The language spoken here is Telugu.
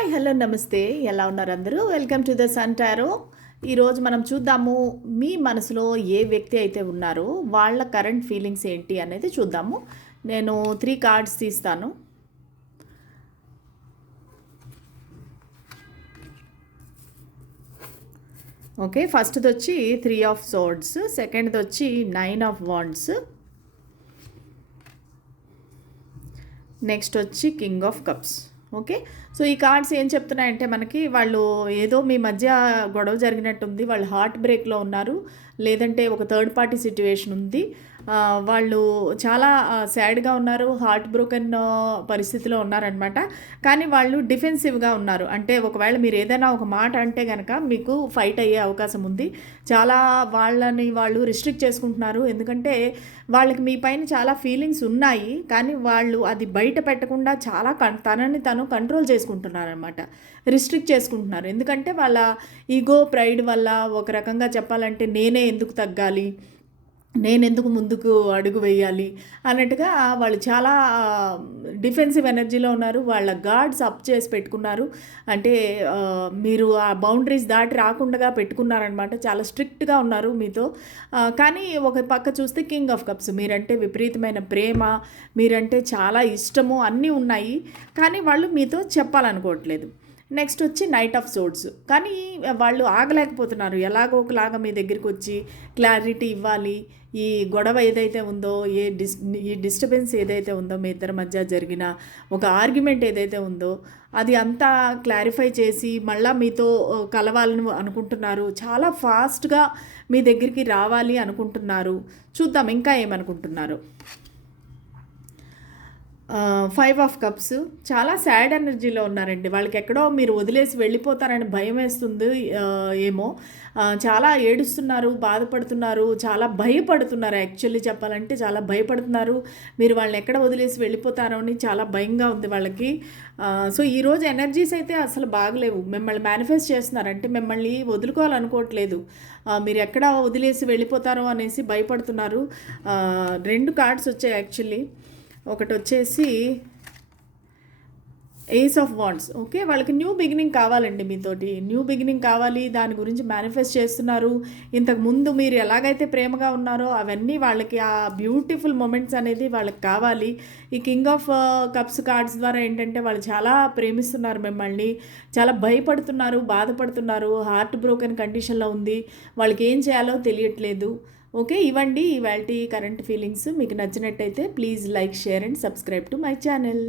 హాయ్ హలో నమస్తే. ఎలా ఉన్నారు అందరూ? Welcome to the Sun Tarot. ఈరోజు మనం చూద్దాము మీ మనసులో ఏ వ్యక్తి అయితే ఉన్నారో వాళ్ళ కరెంట్ ఫీలింగ్స్ ఏంటి అనేది చూద్దాము. నేను 3 కార్డ్స్ తీస్తాను. ఓకే, ఫస్ట్ది వచ్చి 3 ఆఫ్ సోర్డ్స్, సెకండ్ది వచ్చి 9 ఆఫ్ వాండ్స్, నెక్స్ట్ వచ్చి king of cups. Okay, so ఈ కార్డ్స్ ఏం చెప్తున్నాయంటే మనకి వాళ్ళు ఏదో మీ మధ్య గొడవ జరిగినట్టుంది, వాళ్ళు హార్ట్ బ్రేక్లో ఉన్నారు, లేదంటే ఒక థర్డ్ పార్టీ సిచ్యువేషన్ ఉంది, వాళ్ళు చాలా సాడ్గా ఉన్నారు, హార్ట్ బ్రోకెన్ పరిస్థితిలో ఉన్నారనమాట. కానీ వాళ్ళు డిఫెన్సివ్గా ఉన్నారు. అంటే ఒకవేళ మీరు ఏదైనా ఒక మాట అంటే కనుక మీకు ఫైట్ అయ్యే అవకాశం ఉంది. చాలా వాళ్ళని వాళ్ళు రిస్ట్రిక్ట్ చేసుకుంటున్నారు. ఎందుకంటే వాళ్ళకి మీ పైన చాలా ఫీలింగ్స్ ఉన్నాయి, కానీ వాళ్ళు అది బయట పెట్టకుండా చాలా తనని తను కంట్రోల్ చేసుకుంటున్నారనమాట, రిస్ట్రిక్ట్ చేసుకుంటున్నారు. ఎందుకంటే వాళ్ళ ఈగో ప్రైడ్ వల్ల, ఒక రకంగా చెప్పాలంటే నేనే ఎందుకు తగ్గాలి, నేనెందుకు ముందుకు అడుగు వేయాలి అన్నట్టుగా వాళ్ళు చాలా డిఫెన్సివ్ ఎనర్జీలో ఉన్నారు. వాళ్ళ గార్డ్స్ అప్ చేసి పెట్టుకున్నారు. అంటే మీరు ఆ బౌండరీస్ దాటి రాకుండా పెట్టుకున్నారనమాట. చాలా స్ట్రిక్ట్గా ఉన్నారు మీతో. కానీ ఒక పక్క చూస్తే కింగ్ ఆఫ్ కప్స్, మీరంటే విపరీతమైన ప్రేమ, మీరంటే చాలా ఇష్టము అన్నీ ఉన్నాయి, కానీ వాళ్ళు మీతో చెప్పాలనుకోవట్లేదు. నెక్స్ట్ వచ్చి నైట్ ఆఫ్ సోర్డ్స్, కానీ వాళ్ళు ఆగలేకపోతున్నారు. ఎలాగో ఒకలాగా మీ దగ్గరికి వచ్చి క్లారిటీ ఇవ్వాలి. ఈ గొడవ ఏదైతే ఉందో, ఈ డిస్టర్బెన్స్ ఏదైతే ఉందో, మీ ఇద్దరి మధ్య జరిగిన ఒక ఆర్గ్యుమెంట్ ఏదైతే ఉందో అది అంతా క్లారిఫై చేసి మళ్ళీ మీతో కలవాలని అనుకుంటున్నారు. చాలా ఫాస్ట్గా మీ దగ్గరికి రావాలి అనుకుంటున్నారు. చూద్దాం ఇంకా ఏమనుకుంటున్నారు. 5 ఆఫ్ కప్స్, చాలా సాడ్ ఎనర్జీలో ఉన్నారండి. వాళ్ళకి ఎక్కడో మీరు వదిలేసి వెళ్ళిపోతారని భయం వేస్తుంది ఏమో. చాలా ఏడుస్తున్నారు, బాధపడుతున్నారు, చాలా భయపడుతున్నారు. యాక్చువల్లీ చెప్పాలంటే చాలా భయపడుతున్నారు. మీరు వాళ్ళని ఎక్కడ వదిలేసి వెళ్ళిపోతారో అని చాలా భయంగా ఉంది వాళ్ళకి. సో ఈరోజు ఎనర్జీస్ అయితే అసలు బాగలేవు. మిమ్మల్ని మేనిఫెస్ట్ చేస్తున్నారు, అంటే మిమ్మల్ని వదులుకోవాలనుకోవట్లేదు. మీరు ఎక్కడ వదిలేసి వెళ్ళిపోతారో అనేసి భయపడుతున్నారు. 2 కార్డ్స్ వచ్చాయి యాక్చువల్లీ. ఒకటి వచ్చేసి ఏస్ ఆఫ్ వాండ్స్. ఓకే, వాళ్ళకి న్యూ బిగినింగ్ కావాలండి, మీతోటి న్యూ బిగినింగ్ కావాలి. దాని గురించి మేనిఫెస్ట్ చేస్తున్నారు. ఇంతకుముందు మీరు ఎలాగైతే ప్రేమగా ఉన్నారో అవన్నీ వాళ్ళకి, ఆ బ్యూటిఫుల్ మూమెంట్స్ అనేది వాళ్ళకి కావాలి. ఈ కింగ్ ఆఫ్ కప్స్ కార్డ్స్ ద్వారా ఏంటంటే వాళ్ళు చాలా ప్రేమిస్తున్నారు మిమ్మల్ని, చాలా భయపడుతున్నారు, బాధపడుతున్నారు, హార్ట్ బ్రోకెన్ కండిషన్లో ఉంది, వాళ్ళకి ఏం చేయాలో తెలియట్లేదు. ఓకే, ఇవ్వండి ఇవాల్టి కరెంట్ ఫీలింగ్స్. మీకు నచ్చినట్టయితే please like, share and subscribe to my channel.